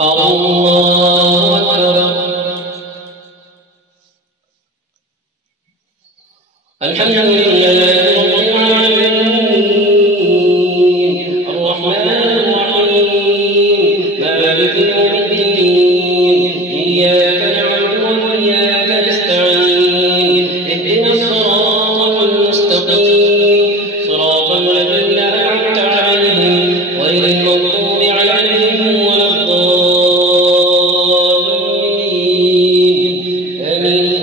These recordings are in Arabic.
الله أكبر. الحمد لله رب العالمين الرحمن الرحيم مالك يوم الدين إياك نعبد وإياك نستعين اهدنا الصراط المستقيم صراط الذين أنعمت عليهم غير المغضوب عليهم ولا الضالين آمين.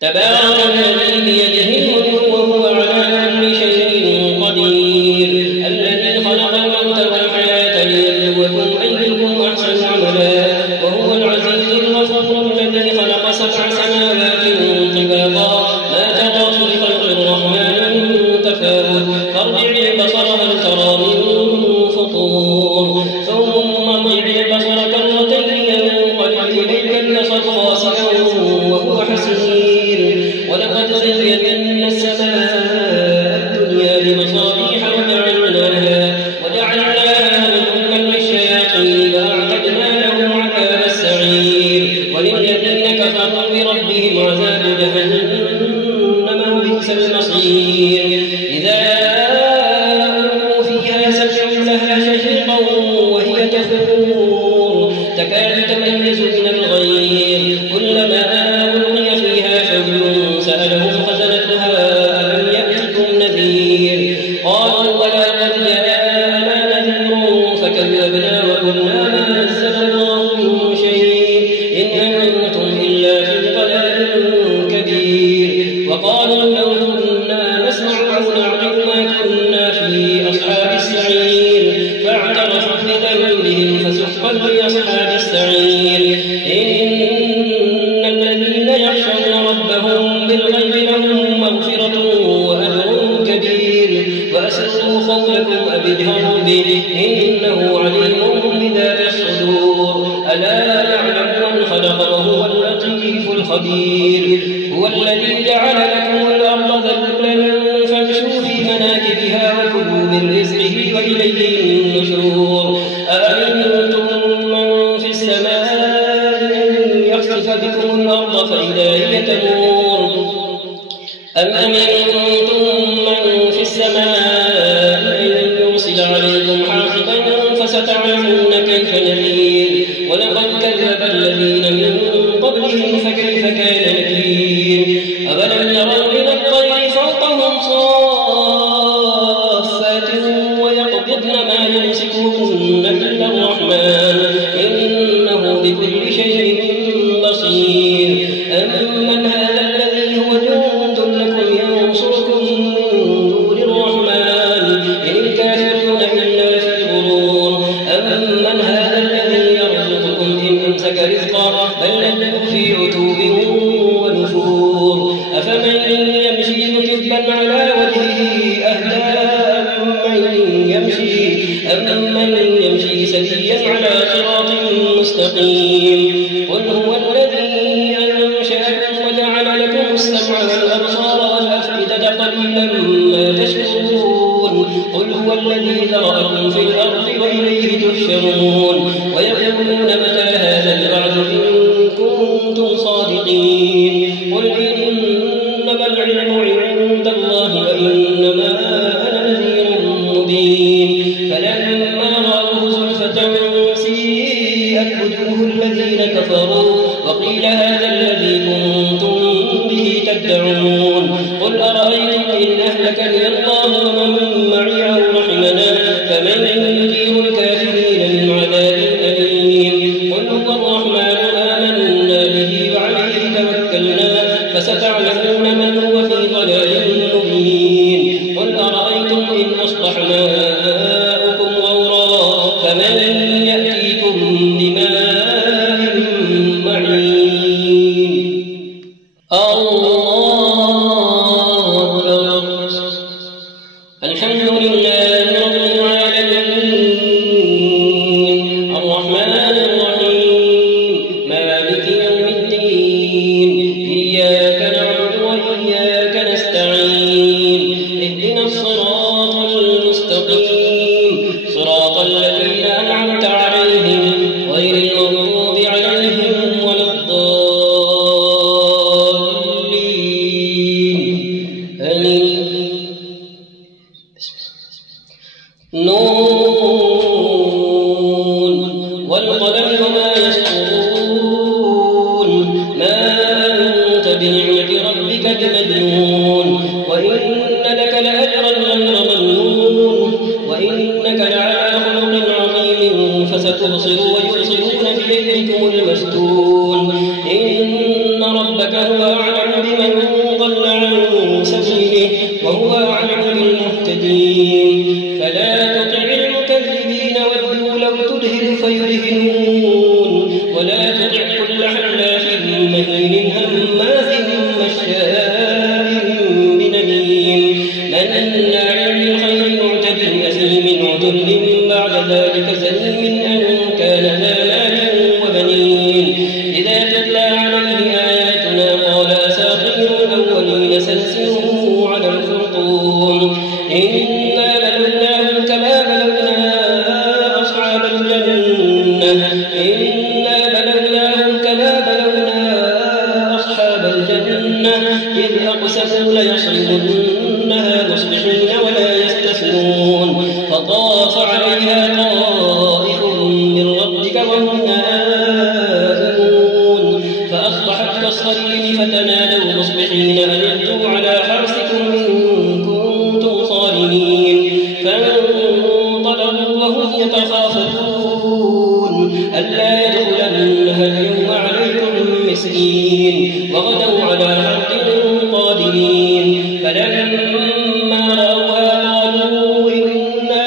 تبارك الذي بيده الملك وهو على كل شيء قدير الذي خلق الموت والحياة ليبلوكم أيكم أحسن عملا وهو العزيز الغفور الذي خلق 7 سماوات طباقا ما ترى في خلق الرحمن من تفاوت فارجع البصر هل ترى من فطور ثم ارجع البصر كرتين ينقلب إليك البصر خاسئا وهو حسير ولقد زينا السماء الدنيا بمصابيح وجعلناها رجوما للشياطين وأعتدنا لهم عذاب السعير وللذين كفروا بربهم عذاب جهنم وبئس المصير إذا ألقوا فيها سمعوا لها شهيقا وهي تفور تكاد تميز من الغيظ كلما ألقي فيها فوج سألهم خزنتها ألم يأتكم نذير قالوا بلى قد جاءنا نذير فكذبنا وقلنا ما نزل الله من شيء إن أنتم إلا في ضلال كبير وقالوا لو كنا نسمع أو نعقل ما كنا في أصحاب السعير فاعترفوا بذنبهم فسحقا لأصحاب السعير إن الذين يخشون ربهم بالغيب لهم مغفرة وأجر كبير وأسروا قولكم أو اجهروا به إنه عليم بذات الصدور ألا يعلم من خلق وهو اللطيف الخبير هو الذي جعل لكم الأرض ذلولا فامشوا في مناكبها وكلوا من رزقه وإليه النشور أأمنتم من في السماء أن يخسف بكم الأرض فإذا هي تمور أم أمنتم من في السماء أن يرسل عليكم حاصبا فستعلمون كيف نذير ولقد كذب الذين من قبلهم فكيف كان نكير أولم يروا إلى الطير فوقهم صافات ويقبضن ما يمسكهن إلا الرحمن إنه بكل شيء بصير أمن هذا الذي هو جند لكم ينصركم من دون الرحمن إن الكافرون إلا في غرور أمن هذا الذي يرزقكم إن أمسك رزقا بل لجوا في عتوب ونفور أفمن يمشي مكبا على وجهه أهدى أمن يمشي سويا على صراط مستقيم قل هو الذي أنشأكم وجعل لكم السمع والأبصار والأفئدة قليلا ما تشكرون قل هو الذي ذرأكم في الأرض وإليه تحشرون ويقولون متى هذا الوعد إن كنتم صادقين قل إنما العلم عند الله وإنما أنا نذير مبين فلما رأوه زلفة سيئت وجوه الذين كفروا وقيل هذا الذي كنتم به تدعون قل أرأيتم إن أهلكني الله ومن معي أو رحمنا فمن يجير الكافرين من عذاب أليم قل هو الرحمن آمنا به وعليه توكلنا فستعلمون من هو في ضلال مبين قل أرأيتم إن أصبح ماؤكم غورا فمن يأتيكم بماء معين الله أكبر. الحمد لله رب العالمين الرحمن الرحيم مالك يوم الدين إياك نعبد وإياك نستعين اهدنا الصراط المستقيم نون والقلم وما يسطرون ما أنت بنعمة ربك بمجنون وإن لك لأجرا غير ممنون وإنك لعلى خلق عظيم فستبصر ويبصرون بأيديكم المفتون إن ربك هو أعلم بمن ضل عن سبيله وهو أعلم بالمهتدين فلا تطع المكذبين ودوا لو تدهن فيدهنون ولا تطع كل حلاف مهين هماز مشاء بنميم مناع للخير معتد أثيم عتل بعد ذلك زنيم أن كان ذا مال وبنين إذا تتلى عليه آياتنا قال أساطير الأولين سنسمه على الخرطوم إنا بلوناهم كما بلونا أصحاب الجنة إذ أقسموا ليصرمنها مصبحين ولا يستثنون فطاف عليها طائف من ربك وهم نائمون فأصبحت كالصريم فتنادوا مصبحين أن يغدوا على حرثكم إن كنتم صارمين فانطلقوا وهم يتخافتون ألا يدخلنها اليوم عليكم مسكين وغدوا على حرث قادمين فلما رأوها قالوا إنا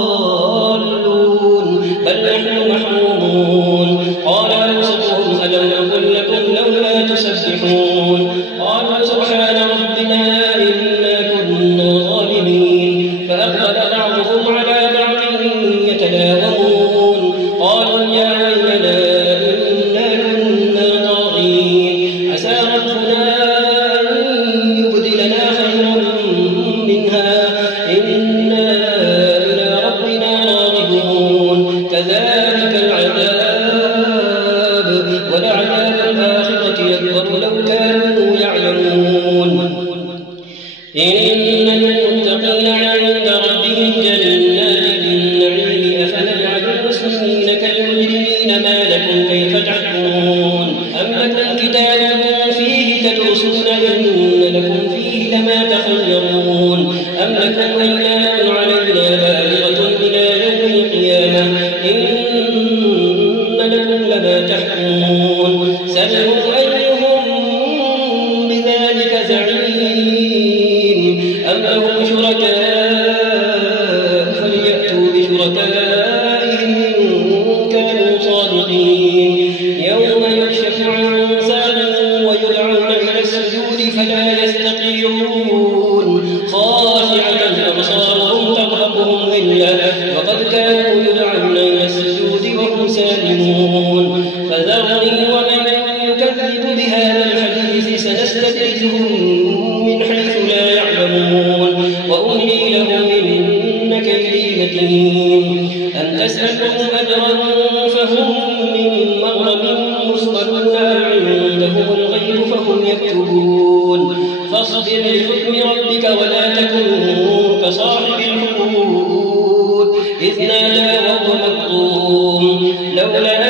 لضالون بل نحن محرومون قال أوسطهم ألم أقل لكم لولا تسبحون قالوا سبحان ربنا إنا كنا ظالمين فأقبل بعضهم على بعض يتلاومون قالوا يا ويلنا إنا كنا طاغين عسى ربنا أن يبدلنا خيرا منها إنا إلى ربنا راغبون كذلك العذاب ولعذاب الآخرة أكبر لو كانوا يعلمون إن المتقين عند ربهم جنات النعيم أفنجعل المسلمين كالمجرمين ما لكم كيف تحكمون أم لكم كتاب فيه تدرسون إن لكم فيه لما تخيرون أم لكم أيمان علينا بالغة إلى يوم القيامة إن لكم لما تحكمون سلهم أيهم بذلك زعيم أم لهم شركاء فليأتوا بشركائهم إن كانوا صادقين يوم يكشف عن ساق ويدعون إلى السجود فلا يستطيعون خاشعة أبصارهم ترهقهم ذلة وقد كانوا يدعون إلى السجود وهم سالمون فذرني ومن يكذب بهذا الحديث سنستدرجهم من حيث لا يعلمون وأملي لهم إن كيدي متين أم تسألهم أجرا فهم من مغرم مثقلون عندهم الغيب فهم يكتبون فاصبر لحكم ربك ولا تكن كصاحب الحوت إذ نادى وهو مكظوم لولا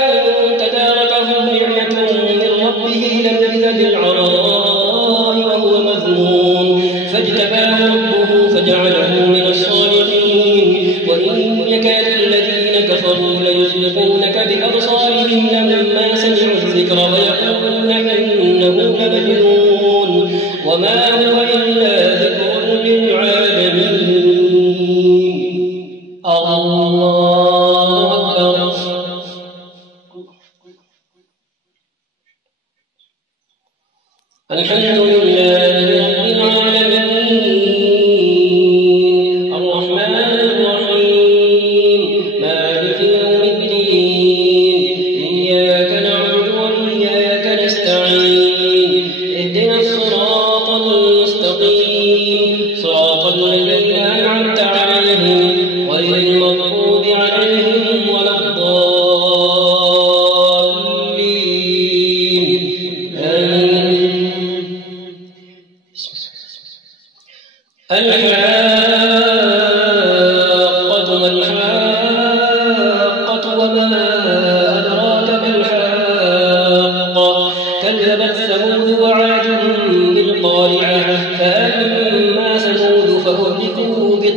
أن تداركه نعمة من ربه لنبذ بالعراء وهو مذموم فاجتباه ربه فجعله من الصالحين وإن يكاد الذين كفروا ليزلقونك بأبصارهم لما سمعوا الذكر ويقولون إنه لمجنون وما هو إلا ذكر للعالمين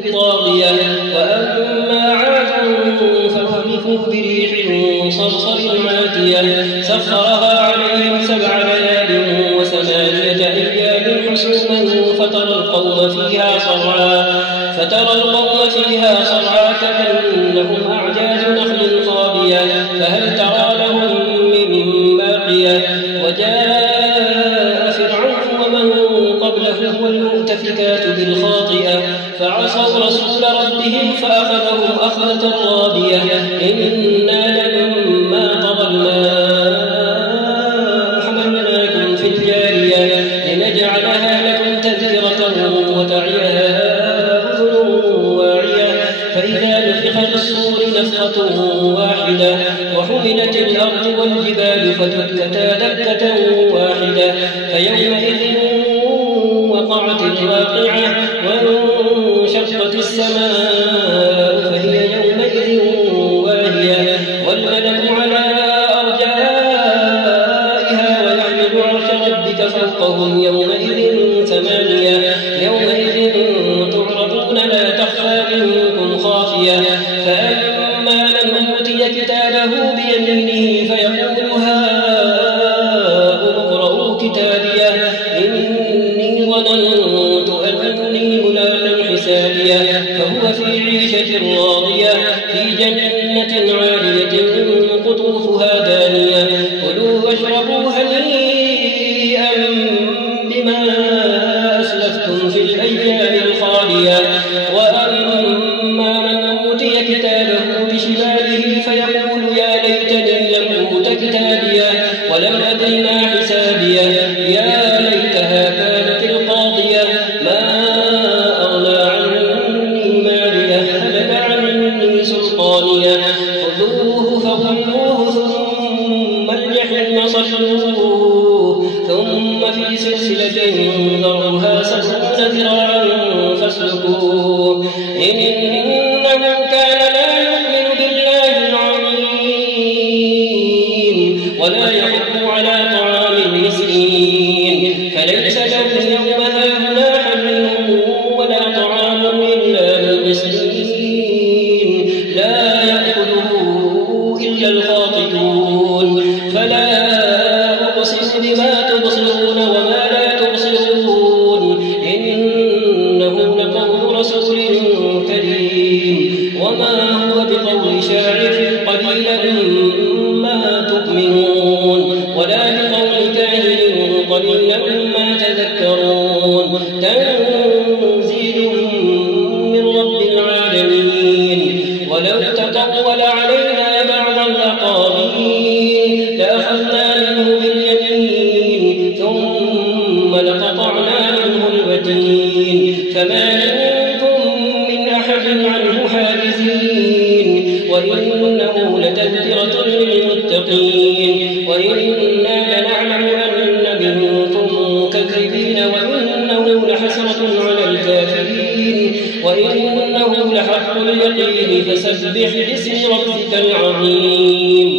بالطاغية. وأما عاد فأهلكوا بريح صرصر عاتية سخرها عليهم 7 ليال و8 أيام حسوما فترى القوم فيها صرعى كأنهم أعجاز نخل خاوية فهل ترى لهم من باقية. وجاء فرعون ومن قبله والمؤتفكات بالخاطئة فعصوا رسول ربهم فأخذهم أخذة رابية. إنا لما طغى الماء حملناكم في الجارية لنجعلها لكم تذكرة وتعيها أذن واعية. فإذا نفخ في الصور نفخة واحدة وحملت الأرض والجبال فدكتا دكة واحدة فيومئذ وقعت الواقعة وانشقت السماء فهي يومئذ واهية والملك على أرجائها ويحمل عرش ربك فوقهم يومئذ 8 يومئذ تعرضون لا تخفى منكم خافية. فأما من أوتي كتابه بيمينه فيقول هاؤم اقرءوا كتابيه إني ظننت أني ملاق حسابيه فهو في عيشة راضية في جنة عالية قطوفها دانية كلوا واشربوا هنيئا بما أسلفتم في الأيام الخالية. وأما من أوتي كتابه بشماله فيقول يا ليتني لم أوت كتابيه ولم أدر ما حسابيه يا ليتها كانت القاضية ما أغنى عني ماليه هلك عني سلطانيه خذوه فغلوه ثم الجحيم صلوه ثم في سلسلة ذرعها 70 ذراعا فاسلكوه إنه كان لا يؤمن بالله العظيم ولا يحض على طعام المسكين فليس له اليوم هاهنا حميم ولا طعام إلا المسكين لا يأكله إلا الخاطئون. فلا أقسم بما تبصرون وما لا تبصرون إنه لقول رسول كريم وما هو بقول شاعر قليلا ما تؤمنون ولا بقول كاهن قليلا ما تذكرون. تنزيل من رب العالمين. ولو تقول علينا بعض الأقاويل لأخذنا منه باليمين ثم لقطعنا منه الوتين فما منكم من أحد عنه حاجزين. وإنه لتذكرة للمتقين وإنا لنعلم أن منكم مكذبين وإنه لحسرة على الكافرين وإنه لحق اليقين فسبح باسم ربك العظيم.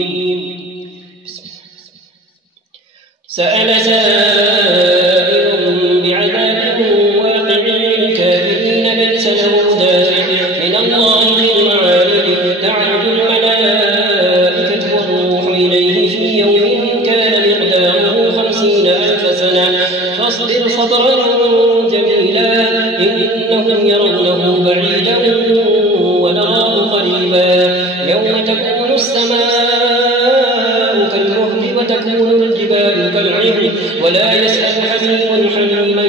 سأل سائل بعذاب واقع للكافرين ليس له دافع من الله ذي المعارج تعرج الملائكة والروح إليه في يوم كان مقداره 50,000 سنة فاصبر صبرا جميلا إنهم يرونه بعيدا ونراه قريبا. يوم تكون السماء كالمهل وتكون الجبال كالعهن ولا يسأل حميم حميما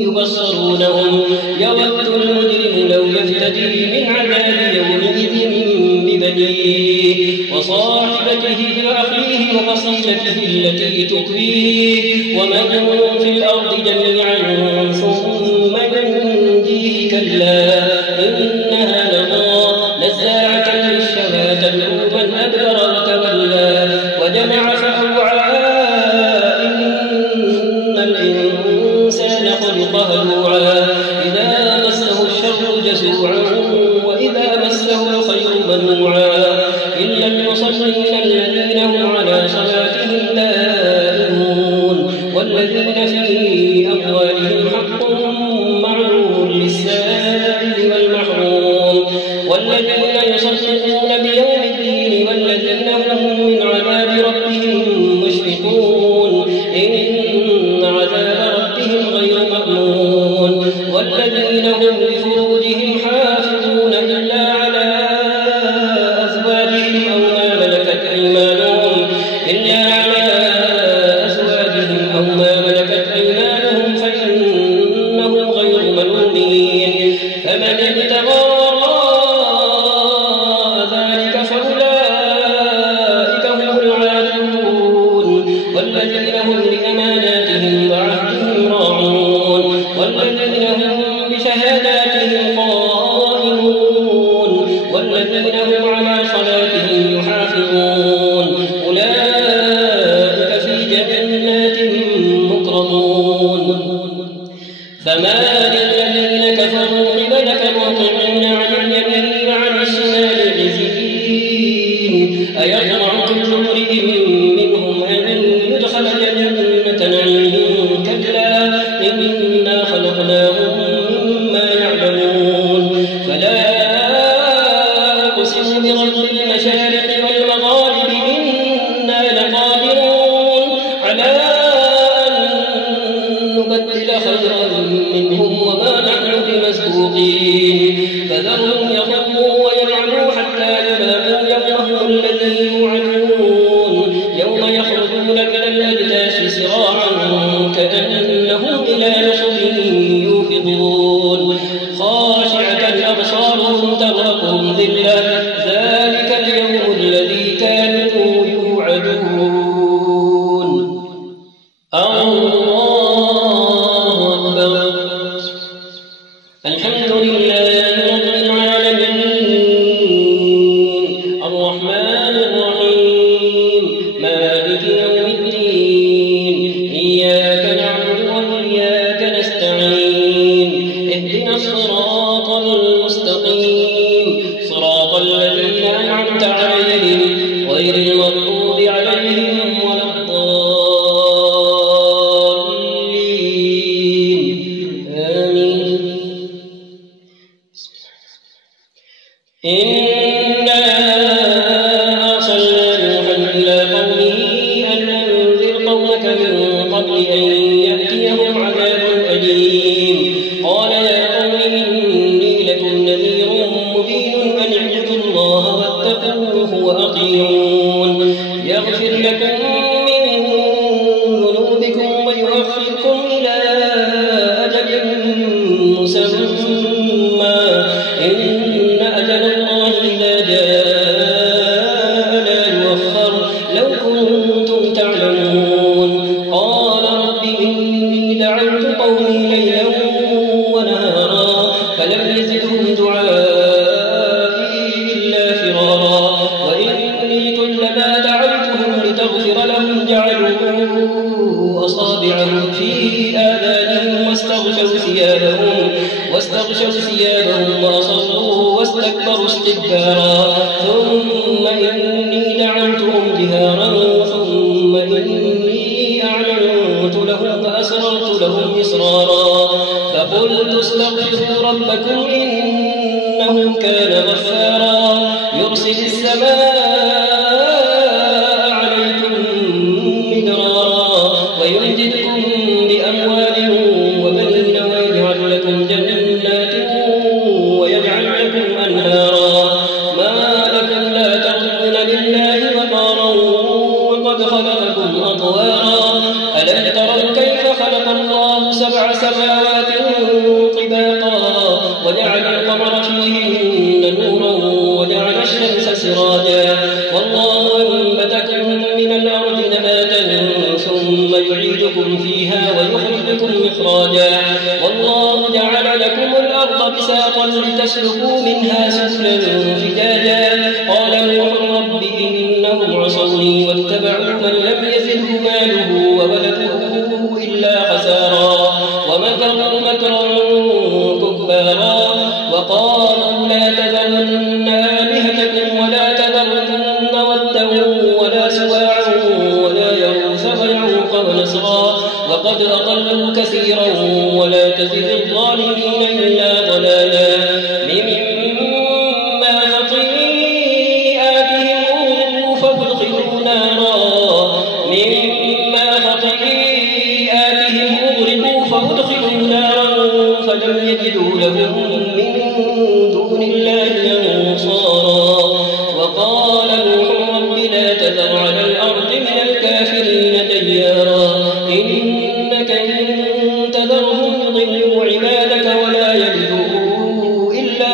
يبصرونهم يود المجرم لو يفتدي من عذاب يومئذ ببنيه وصاحبته وأخيه وفصيلته التي تؤويه ومن في الأرض جميعا ثم ينجيه كلا إنها لظى نزاعة للشوى تدعو من أدبر وتولى وجمع فأوعى إن الإنسان خلق هلوعا إذا مسه الشر جزوعا وإذا مسه الخير منوعا إلا المصلين الذين هم على صلاتهم دائمون والذين في أموالهم حق معلوم للسائل ابتغى وراء ذلك فأولئك هم العادون والذين هم لأماناتهم وعهدهم راعون والذين هم بشهاداتهم قائمون والذين هم على صلاتهم يحافظون أولئك في جنات مكرمون فما للذين كفروا قبلك مهطعين عن اليمين وعن الشمال عزين أيطمع كل امرئ منهم أن يدخل جنة نعيم كلا إنا خلقناهم مما يعلمون فلا أقسم برب المشارق والمغارب إنا لقادرون على أن نبدل خيرا منهم وما نحن بمسبوقين فذرهم يخوضوا ويلعبوا حتى يلاقوا يومهم الذي يوعدون يوم يخرجون من الأجداث سراعا كأنهم إلى نصب يوفضون خاشعة أبصارهم ترهقهم ذلة ذلك اليوم الذي كانوا يوعدون الله أكبر الحمد لله رب العالمين الرحمن الرحيم مالك يوم الدين إياك نعبد وإياك نستعين اهدنا الصراط المستقيم صراط الذين أنعمت عليهم غير المغضوب عليهم ولا الضالين آمين إنا أرسلنا نوحا إلى قومه أن أنذر قومك من قبل أن يأتيهم عذاب أليم قال يا قوم إني لكم نذير مبين أن اعبدوا الله واتقوه وأطيعون يغفر لكم من ذنوبكم ويؤخركم إلى أجل مسمى إن أجل الله إذا جاء لا يؤخر لو كنتم تعلمون قال رب إني دعوت قومي ليلا ونهارا فلم يزدهم دعائي إلا فرارا وإني كلما دعوتهم لتغفر لهم جعلوا أصابعهم في آذانهم واستغشوا ثيابهم وأصروا واستكبروا استكبارا ثم إني دعوتهم جهارا ثم إني أعلنت لهم فأسررت لهم إسرارا فقلت استغفروا ربكم إنه كان غفارا يرسل السماء عليكم مدرارا ويمددكم بأموال وبنين ويجعل لكم جنات ويجعل لكم أنهارا ما لكم لا ترجون لله وقارا وقد خلقكم أطوارا ألم تروا كيف خلق الله 7 سماوات طباقا وجعل القمر فيهن نورا وجعل الشمس سراجا والله أنبتكم من الأرض نباتا ثم يعيدكم فيها ويخرجكم إخراجا والله جعل لكم الأرض بساطا لتسلكوا منها سبلا فجاجا قال نوح رب إنهم عصوني واتبعوا من لم يزده ماله وولده إلا خسارا ومكروا مكرا كبارا وقالوا لا تذرن آلهتكم ولا تذرن ودا ولا سواعا ولا يغوث ويعوق ونسرا وقد أضلوا كثيرا ولا تزد الظالمين إلا ضلالا مما خطيئاتهم أغرقوا فادخلوا نارا فلم يجدوا لهم من دون الله أنصارا وقال نوح رب لا تذر على الأرض من الكافرين ديارا إنك إن تذرهم يضلوا عبادك ولا يلدوا إلا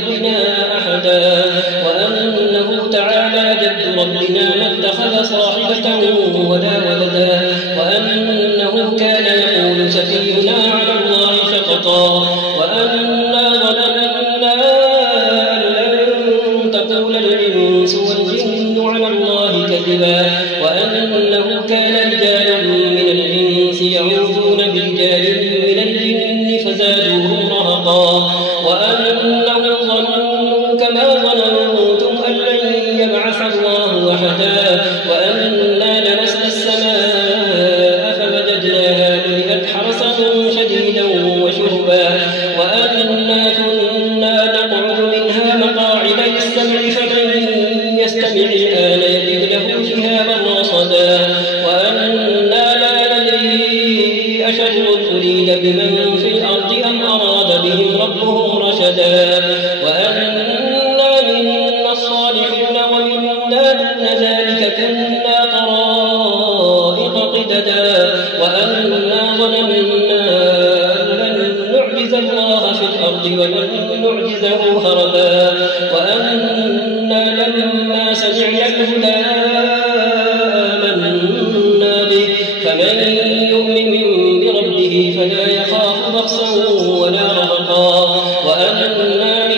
بربنا أحدا وأنه تعالى جد ربنا ما اتخذ صاحبة ولا ولدا وأنه كان يقول سفيهنا على الله شططا وأنا ظننا أن لن تقول الإنس والجن على الله كذبا وأنه كان رجال من الإنس يعوذون برجال من الجن فزادوهم رهقا وأنهم ظنوا كما ظننتم أن لن يبعث الله أحدا وأنا لمسنا السماء فمددناها ملئت حرسا شديدا وشهبا وأنا كنا نقعد منها مقاعد للسمع فمن يستمع الآن يجد له شهابا رصدا وأنا لا ندري أشر أريد بمن في الأرض أم أراد بهم ربهم رشدا وأنا منا الصالحون ومنا دون ذلك كنا طرائق قددا وأنا ظننا أن لن نعجز الله في الأرض ولن نعجزه هربا وأنا لما سمعنا الهدى آمنا به فمن يؤمن بربه فلا يخاف بخسا ولا رهقا وأنا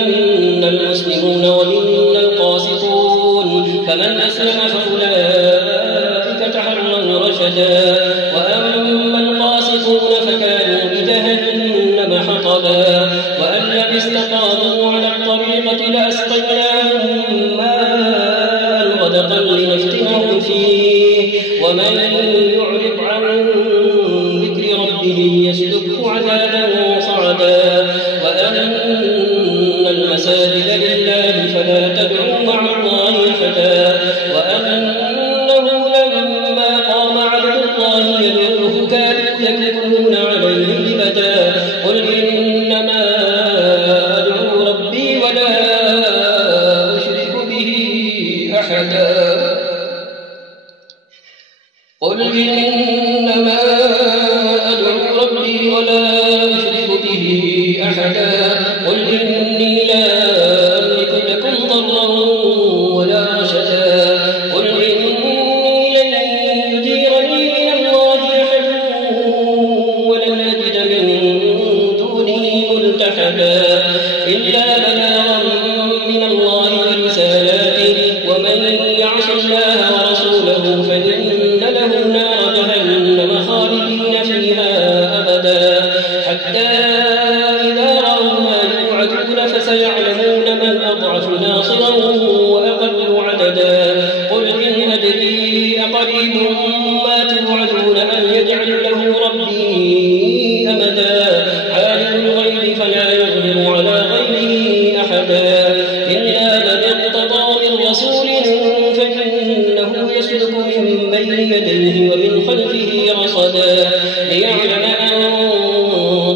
منا المسلمون ومنا القاسطون فمن أسلم فأولئك تحروا رشدا وأما القاسطون فكانوا بجهنم حطبا وأن لم استقاموا على الطريقة لأسقيناهم ماء غدقا لنفتنهم فيه ومن يعرض عن ذكر ربه يسلكه عذابا صعدا وأن المساجد لله فلا تدعوا مع الله أحدا وأنه لما قام عبد الله يدعوه كانوا يكفرون عليه لبدا قل إنما أدعو ربي ولا أشرك به أحدا قل إنما أدعو ربي ولا أشرك به أحدا قل إني لا أملك لكم ضرا ولا رشدا قل إني لن يجيرني من الله أحد ولن أجد من دونه ملتحدا إلا بلاغا من الله ورسالاته ومن يعص الله ورسوله فإن له نار جهنم خالدين فيها أبدا حتى إذا رأوا ما يوعدون فسيعلمون من أضعف ناصرا وأقل عددا قل إن أدري أقريب ما توعدون أم يجعل له ربي أمدا عالم الغيب فلا يظهر على غيبه أحدا إلا من ارتضى من رسول فإنه يسلك من بين يديه ومن خلفه رصدا ليعلم أن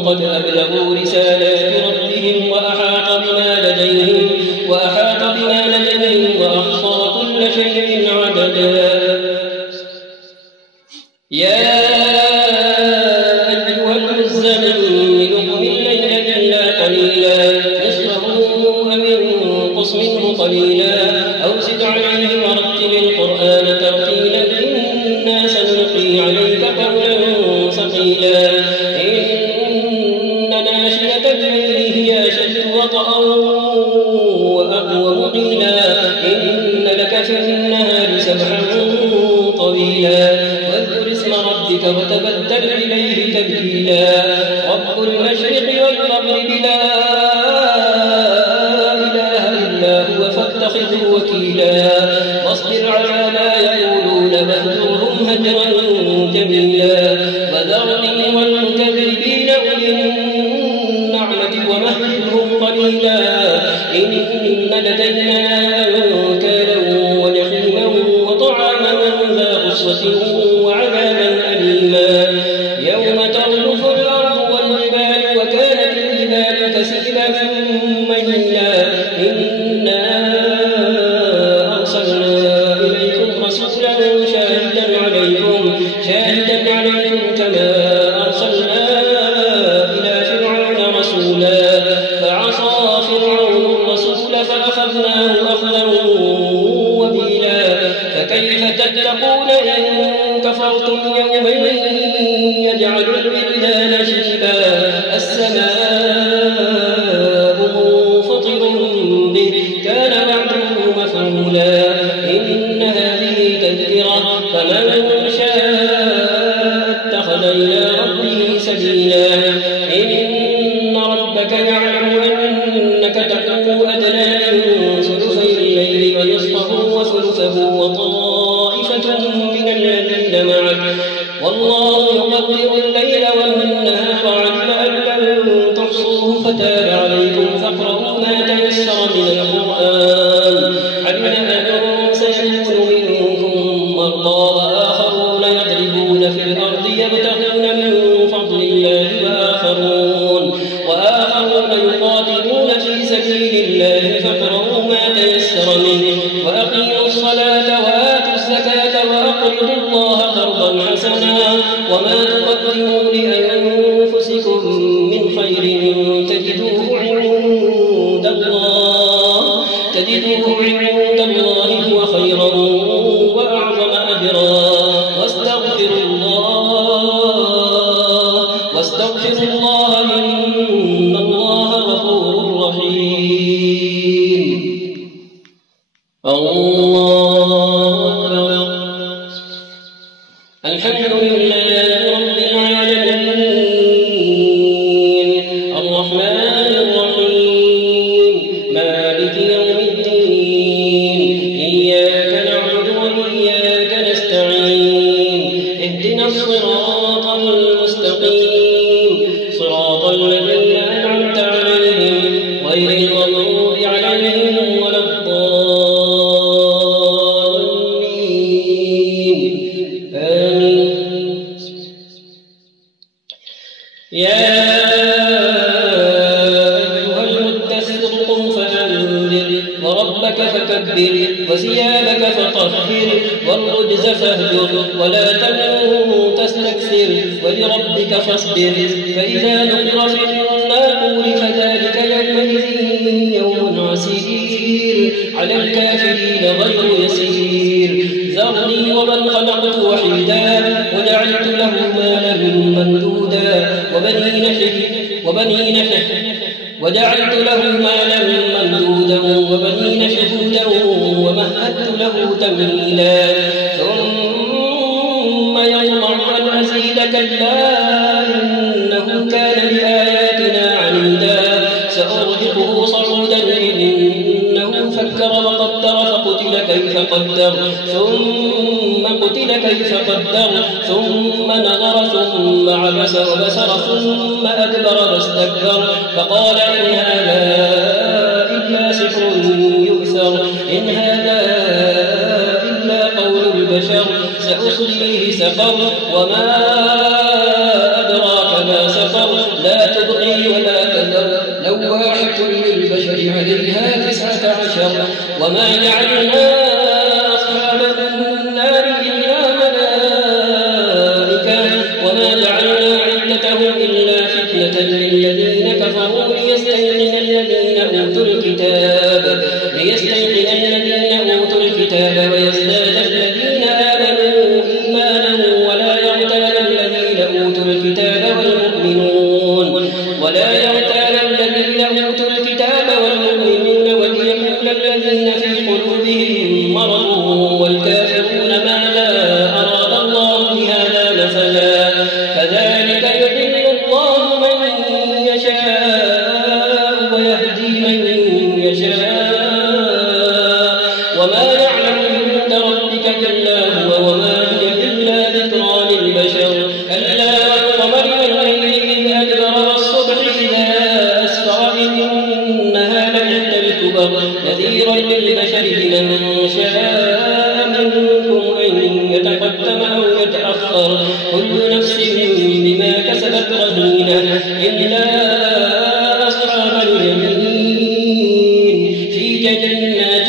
قد أبلغوا رسالات ربهم وأحاط بما لديهم وأحصى كل شيء عددا يا أيها المزمل قم الليل إلا قليلا نصفه أو انقص منه قليلا أو زد عليه ورتل القرآن ترتيلا إنا سنلقي عليك قولا ثقيلا إن ناشئة الليل هي أشد وطئا وأقوم قيلا إن لك في النهار سبحا طويلا واذكر اسم ربك وتبتل إليه تبتيلا رب المشرق والمغرب لا إله إلا هو فاتخذه وكيلا واصبر على ما يقولون واهجرهم هجرا جميلا وذرني والمكذبين أولي النعمة ومهلهم قليلا إن لدينا أنكالا ونحيما وطعاما ذا غصة وعذابا أليما يوم ترجف الأرض والجبال وكانت الجبال كثيبا مهيلا إنا أرسلنا إليكم رسولا شاهدا عليكم كما أرسلنا إلى فرعون رسولا فعصى فرعون الرسول فأخذناه أخذا وبيلا فكيف تتقون إن كفرتم يوما يجعل الولدان شيبا السماء منفطر به كان وعده مفعولا إن هذه تذكرة فمن شاء اتخذ إلى ربه سبيلا إن ربك يعلم أنك تقوم أدنى من ثلثي الليل ونصفه وثلثه وطائفة من الذين معك والله يقدر الليل والنهار علم أن لن تحصوه فتاب عليكم فاقرؤوا ما تيسر من القرآن علم أن سيكون منكم مرضى وآخرون يضربون في الأرض يبتغون من فضل الله وآخرون يقاتلون في سبيل الله فاقرؤوا ما تيسر منه وأقيموا الصلاة وآتوا الزكاة وأقرضوا الله قرضا حسنا وما تقدموا لأنفسكم من خير تجدوه عند الله هو خيرا وأعظم أجرا واستغفر الله إن الله غفور رحيم. الله أكبر. الحمد لله رب العالمين الرحمن الرحيم مالك يوم الدين إياك نعبد وإياك نستعين اهدنا الصراط المستقيم صراط الذين أنعمت عليهم غير المغضوب عليهم ولا الضالين آمين. يا أيها المدثر قم فأنذر وربك فكبر وثيابك فطهر والرجز فاهجر ولا تمنن تستكثر ولربك فاصبر فإذا نقر في الناقور فذلك يومئذ يوم عسير على الكافرين غير يسير. ذرني ومن خلقت وحيدا وجعلت له مالا ممدودا وبنين شهودا ومهدت له تمهيلا ثم يطمع أن أزيد كلا إنه كان لآياتنا عنيدا سأرهقه صعودا إنه فكر وقدر فقتل كيف قدر ثم نظر ثم عبس وبسر ثم أدبر واستكبر فقال إن هذا إلا سحر يؤثر إن هذا إلا قول البشر سأصليه سقر وما أدراك ما سقر لا تبغي ولا تذر لواحة للبشر عليها 19 وما جعلنا أصحاب النار إلا ملائكة وما جعلنا عدتهم إلا فتنة للذين كفروا ليستيقن الذين أوتوا الكتاب ويزداد الذين آمنوا إيمانا ولا يرتاب الذين أوتوا الكتاب والمؤمنون وليقول الذين في قلوبهم مرض والكافرون ماذا أراد الله بهذا مثلا كذلك يضل الله من يشاء ويهدي من يشاء وما يعلم جنود ربك إلا هو وما هي إلا ذكرى للبشر. كلا والقمر والليل إذ أدبر والصبح إذا أسفر إنها لإحدى الكبر نذيرا للبشر لمن شاء منكم أن يتقدم أو يتأخر كل نفس بما كسبت رهينة إلا أصحاب اليمين في جنات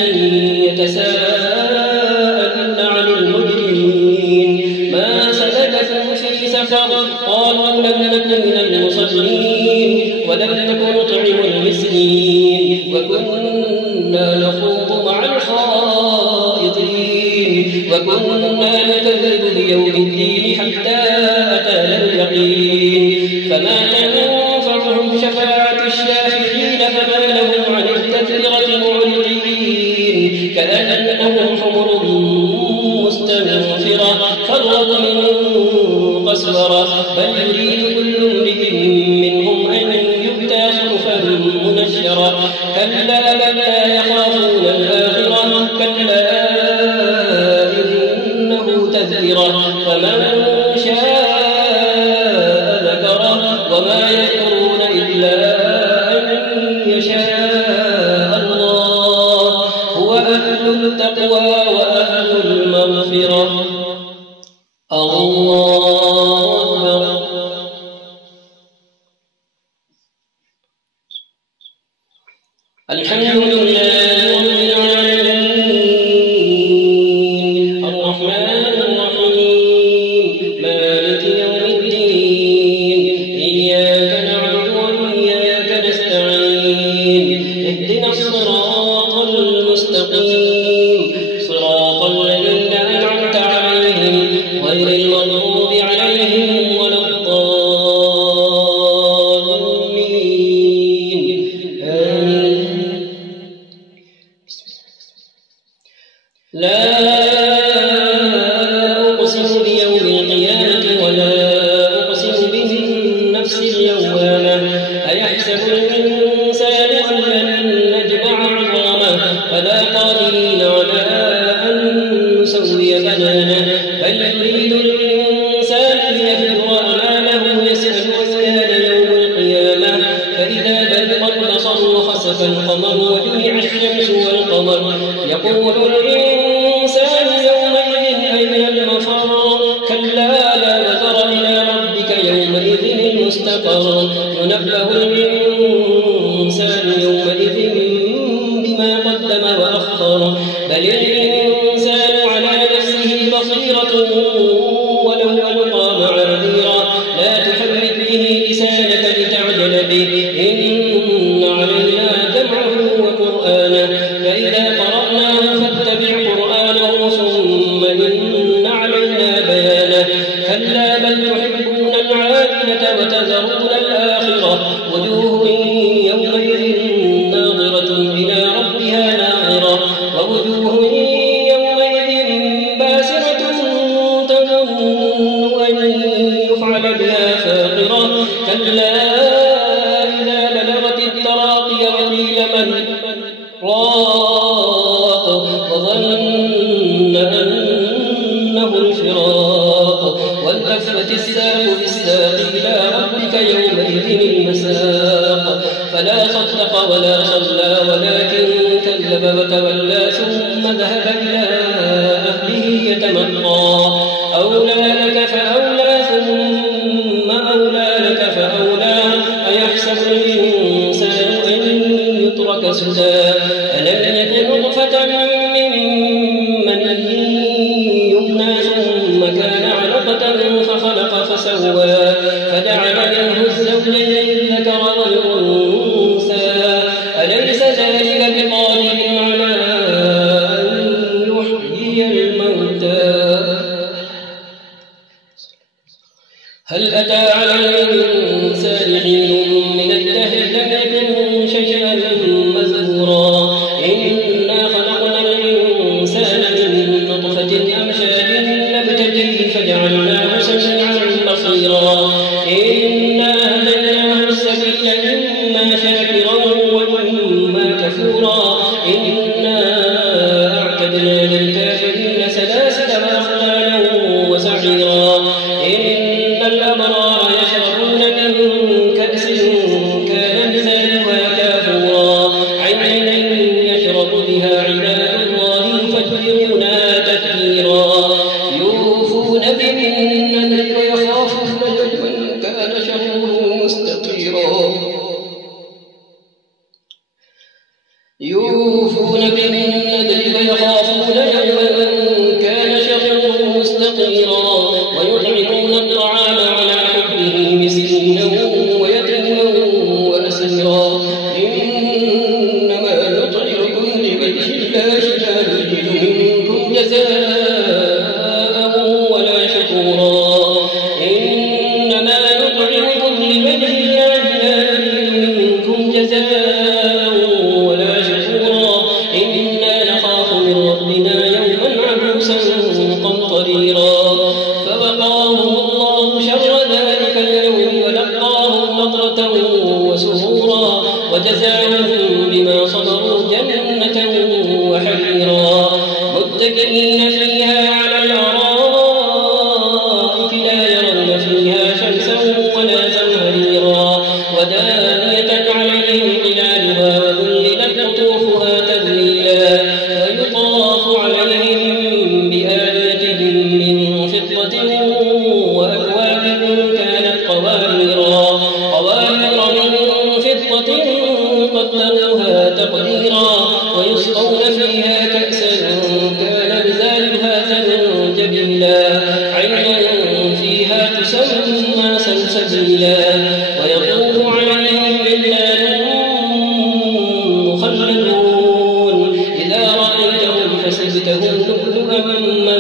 يتساءلون عن المجرمين ما سلككم في سفر قالوا لم نكن من المصلين ولم نكن نطعم المسكين وكنا كنا نخوض مع الخائضين وكنا نكذب بيوم الدين حتى أتانا اليقين فما تنفعهم شفاعة الشافعين فما لهم عن التذكرة معرضين كأنهم حمر مستنفرة فرت من قسورة بل يريد كل امرئ منهم أن يؤتى صحفا منشرة كلا بل لا يخافون الآخرة كلا إنه تذكرة فمن شاء ذكره وما يذكرون إلا أن يشاء الله هو أهل التقوى وأهل المغفرة الله أكبر الحمد لله رب العالمين الرحمن الرحيم مالك يوم الدين إياك نعبد وإياك نستعين اهدنا الصراط المستقيم صراط الذين أنعمت عليهم غير المغضوب عليهم ولا الضالين آمين. لا أقسم بيوم القيامة ولا أقسم بالنفس اللوامة أيحسب الإنسان أن لن نجمع عظامه فلا قادرين على أن نسوي بنانه بل يريد الإنسان ليفجر أمامه يسأل أيان يوم القيامة فإذا برق البصر وخسف القمر وجمع الشمس والقمر يقول الإنسان يومئذ أين المفر كلا لا وزر إلى ربك يومئذ المستقر ينبه الإنسان يومئذ بما قدم وأخر بل الإنسان على نفسه بصيرة ولو ألقى معاذيره لا تحرك به لسانك لتعجل به إن علينا جمعه وقرآنه فإذا قرأناه فاتبع قرآنه ثم إن علينا بيانه كلا بل تحبون العاجلة وتذرون الآخرة وجوه يومئذ ناظرة إلى ربها ناظرة ووجوه يومئذ باسرة تظن أن يفعل بها فاقرة كلا إذا بلغت التراقي وقيل من راق وظن أنه الفراق والتفت الساق بالساق إلى ربك يومئذ المساق فلا صدق ولا صلى ولكن كذب وتولى ثم ذهب إلى أهله يتمطى أولى لك فأولى ثم أولى لك فأولى أيحسب الإنسان أن يترك سدى ألم يكن نطفة من مني يمنى ثم كان علقة فخلق فسوى فجعل منه الزوجين الذكر والأنثى أليس ذلك بقادر على أن يحيي الموتى هل أتى على الإنسان حين من الدهر لم يكن شيئا مذكورا إنا خلقنا الإنسان من نطفة أمشاج نبتليه فجعلناه سميعا بصيرا إنا هديناه السبيل إما شاكرا وإما كفورا إنا أعتدنا للكافرين سلاسل وأغلالا وسعيرا إن الأبرار يشربون من كأس كان مزاجها كافورا عينا يشرب بها عباد الله يفجرونها تفجيرا يوفون بالنذر ويخافون يوما كان شره مستطيرا يوفون بالنذر ويخافون يوما كان شره مستطيرا ويطعمون الطعام على حبه مسكينا ويتيما وأسيرا إنما نطعمكم متكئين فيها على الأرائك لا يرون فيها شمسا ولا زمهريرا ودانية عليهم ظلالها وذللت قطوفها تذليلا ويطاف عليهم بآنية من فضة وأكواب كانت قواريرا من فضة قدروها تقديرا ويسقون فيها كأسا كان مزاجها زنجبيلا عينا فيها تسمى سلسبيلا ويطوف عليهم ولدان مخلدون إذا رأيتهم حسبتهم لؤلؤا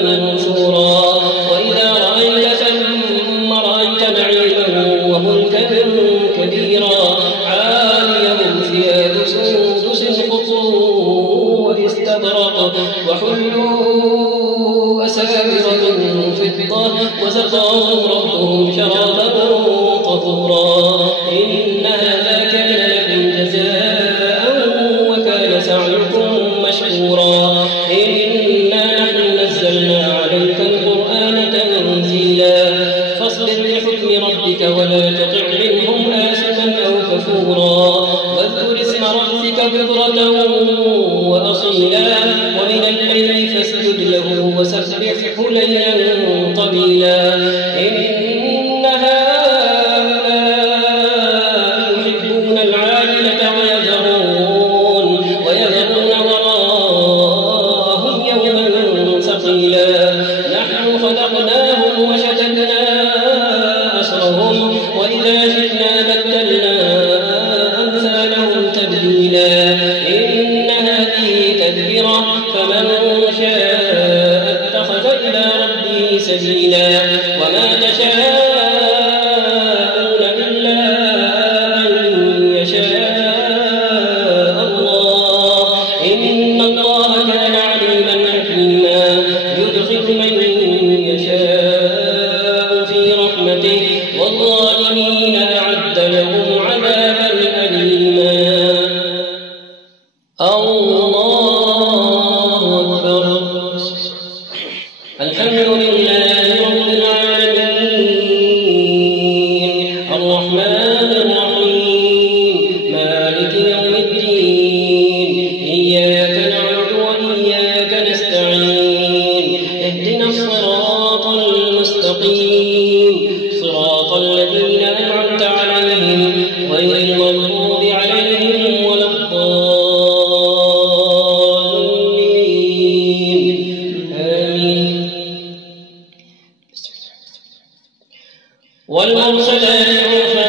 منثورا وإذا رأيت ثم رأيت نعيما وملكا كبيرا عاليهم ثياب سندس خضر واستبرق وحلوا أساور من فضة وسقاهم ربهم شرابا طهورا إن هذا كان لكم جزاء وكان سعيكم مشكورا إنا نحن نزلنا عليك القرآن تنزيلا فاصبر لحكم ربك ولا تطع منهم آثما أو كفورا واذكر اسم ربك بكرة وأصيلا ومن الليل فاسجد له وسبحه ليلا طويلا إن هؤلاء يحبون العاجلة ويذرون وراءهم يوما ثقيلا نحن خلقناهم وشددنا أسرهم وإذا شئنا بدلنا أمثالهم تبديلا إن هذه تذكرة فمن شاء اتخذ إلى ربه سبيلا وما تشاءون إلا أن يشاء الله إن الله كان عليما حكيما يدخل من يشاء في رحمته والظالمين أعد لهم عذابا أليما الله أكبر الحمد لله رب العالمين الرحمن الرحيم مالك يوم الدين إياك نعبد وإياك نستعين اهدنا الصراط المستقيم صراط الذين أنعمت عليهم غير المغضوب عليهم ولا الضالين آمين والمرسلات عرفا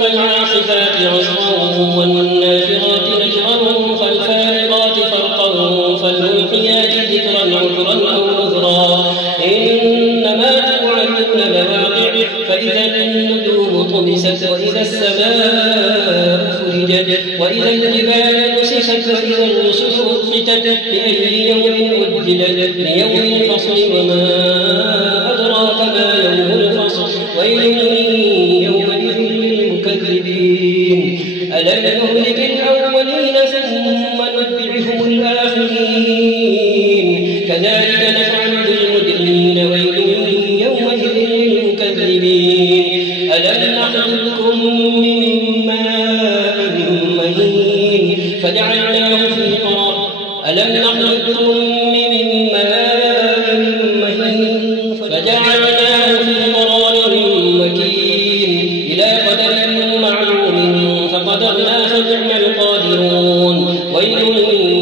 فالعاصفات عصفا والناشرات نشرا فالفارقات فرقا فالملقيات ذكرا عذرا أو نذرا إنما توعدون لواقع فإذا النجوم طمست وإذا السماء فرجت وإذا الجبال نسفت وإذا الرسل أقتت لأي يوم أجلت ليوم الفصل وما أدراك ما يوم الفصل ويل يومئذ للمكذبين ألم نهلك الأولين ثم نتبعهم الآخرين كذلك نفعل بالمجرمين ويل يومئذ للمكذبين ألم نخلقكم من ماء مهين فجعلناه في قرار ألم نخلقكم من ماء مهين فجعلناه في قرار مكين إلى قدر معلوم فقدرنا فنعم القادرون ويل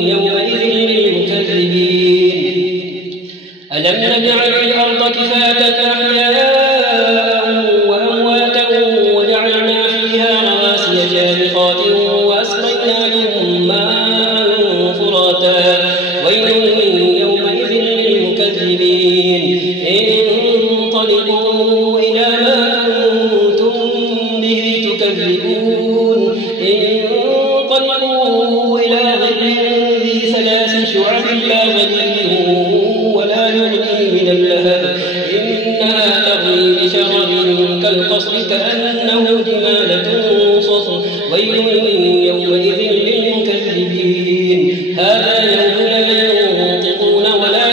يومئذ للمكذبين ألم نجعل الأرض كفاة أحياء وأمواتا وجعلنا فيها رواسي شامخات وأسقيناكم ماء فراتا ويل يومئذ للمكذبين انطلقوا إلى ما كنتم به تكذبون انطلقوا إلى ظل ذي ثلاث شعب لا ظل ولا يغني من اللهب إنها تغني بشرر كالقصر كأنه جمالة صفر ويل يومئذ للمكذبين هذا يوم لا ينطقون ولا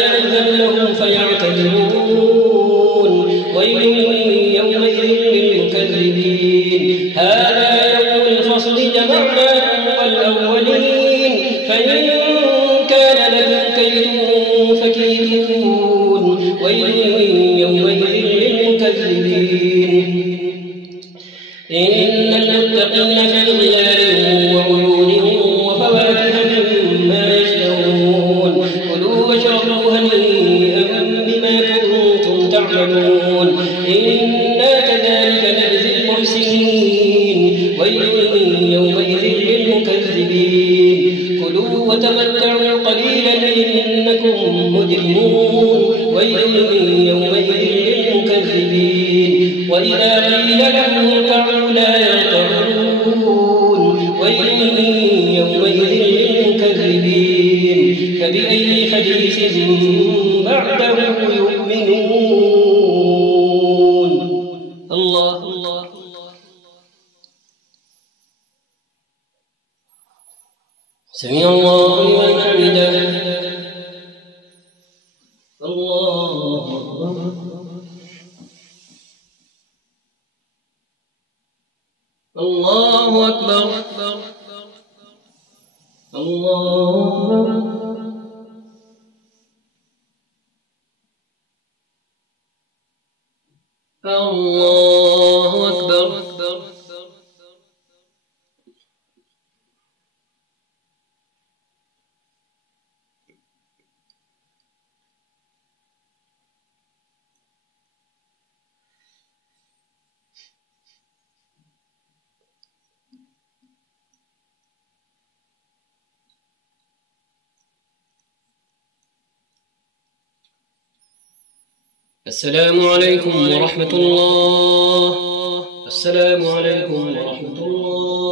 قليلا إنكم مجرمون ويل يومئذ للمكذبين وإذا قيل لهم اركعوا لا يركعون ويل يومئذ للمكذبين فبأي حديث بعده يؤمنون الله سمع الله لمن حمده الله أكبر الله أكبر السلام عليكم ورحمة الله. السلام عليكم ورحمة الله.